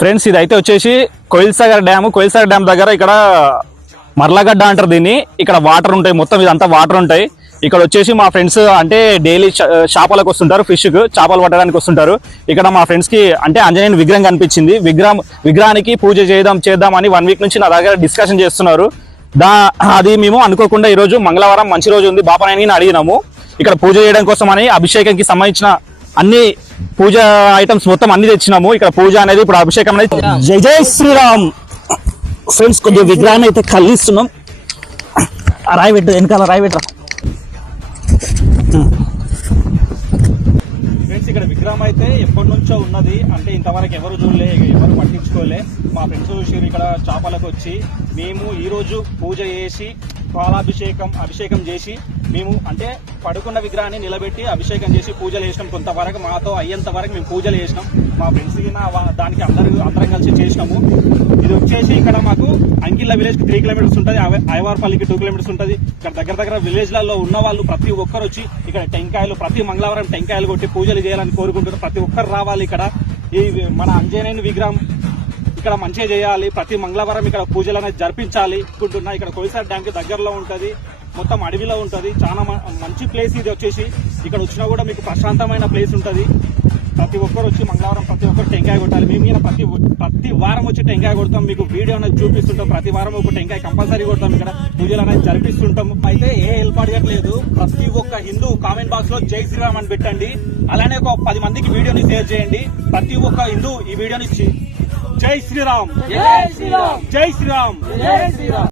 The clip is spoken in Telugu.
ఫ్రెండ్స్ ఇదైతే వచ్చేసి కోయిల్సాగర్ డ్యామ్ దగ్గర ఇక్కడ మర్లగడ్డ అంటారు దీన్ని. ఇక్కడ వాటర్ ఉంటాయి, మొత్తం ఇదంతా వాటర్ ఉంటాయి. ఇక్కడ వచ్చేసి మా ఫ్రెండ్స్ అంటే డైలీ చేపలకు వస్తుంటారు, ఫిష్ కు చేపలు పట్టడానికి వస్తుంటారు. ఇక్కడ మా ఫ్రెండ్స్ కి అంటే ఆంజనేయుని విగ్రహం కనిపించింది. విగ్రహానికి పూజ చేద్దామని 1 వీక్ నుంచి నా దగ్గర డిస్కషన్ చేస్తున్నారు. అది మేము అనుకోకుండా ఈ రోజు మంగళవారం మంచి రోజు ఉంది, బాపానాయని అడిగినాము. ఇక్కడ పూజ చేయడం కోసం అని అభిషేకంకి సంబంధించిన అన్ని పూజ ఐటమ్స్ మొత్తం అన్ని తెచ్చినాము. ఇక్కడ పూజ అనేది ఇప్పుడు అభిషేకం అనేది జై జై శ్రీరామ్. ఫ్రెండ్స్ కొద్దిగా విగ్రహాన్ని అయితే కల్లిస్తున్నాం. రాయి పెట్టు, వెనకాల రాయి పెట్టరా. ఫ్రెండ్స్ ఇక్కడ విగ్రహం అయితే ఎప్పటి నుంచో ఉన్నది, అంటే ఇంతవరకు ఎవరు చూడలే, ఎవరు పట్టించుకోలే. మా ఫ్రెండ్స్ చూసి ఇక్కడ చేపలకు వచ్చి మేము ఈరోజు పూజ చేసి అభిషేకం చేసి మేము అంటే పడుకున్న విగ్రహాన్ని నిలబెట్టి అభిషేకం చేసి పూజలు చేసినాం. కొంతవరకు మాతో అయ్యేంత వరకు మేము పూజలు చేసినాం. మా ఫ్రెండ్స్ దానికి అందరం కలిసి చేసినాము. ఇది వచ్చేసి ఇక్కడ మాకు అంకిల్ల విలేజ్ కి 3 కిలోమీటర్స్ ఉంటుంది, ఐవార్పల్లికి 2 కిలోమీటర్స్ ఉంటుంది. ఇక్కడ దగ్గర విలేజ్ లలో ఉన్న వాళ్ళు ప్రతి ఒక్కరు వచ్చి ఇక్కడ టెంకాయలు ప్రతి మంగళవారం టెంకాయలు కొట్టి పూజలు చేయాలని కోరుకుంటున్నారు. ప్రతి ఒక్కరు రావాలి. ఇక్కడ ఈ మన ఆంజనేయుని విగ్రహం ఇక్కడ మంచిగా చేయాలి, ప్రతి మంగళవారం ఇక్కడ పూజలు అనేది జరిపించాలి అనుకుంటున్నా. ఇక్కడ కోయిల్సాగర్ డ్యామ్ కి దగ్గరలో ఉంటది, మొత్తం అడవిలో ఉంటది. చాలా మంచి ప్లేస్ ఇది వచ్చేసి. ఇక్కడ వచ్చినా కూడా మీకు ప్రశాంతమైన ప్లేస్ ఉంటది. ప్రతి ఒక్కరు వచ్చి మంగళవారం ప్రతి ఒక్కరు టెంకాయ కొట్టాలి. మేము ఈయన ప్రతి వారం వచ్చి టెంకాయ కొడతాం, మీకు వీడియో అనేది చూపిస్తుంటాం. ప్రతి వారం ఒక టెంకాయ కంపల్సరీ కొడతాం. ఇక్కడ పూజలు అనేది జరిపిస్తుంటాం. అయితే ఏ హెల్ప్ అడగట్లేదు. ప్రతి ఒక్క హిందూ కామెంట్ బాక్స్ లో జై శ్రీరామ్ అని పెట్టండి. అలానే ఒక 10 మందికి వీడియోని షేర్ చేయండి. ప్రతి ఒక్క హిందూ ఈ వీడియోని జై శ్రీరామ్, జై శ్రీరామ్, జై శ్రీరామ్, జై శ్రీరామ్.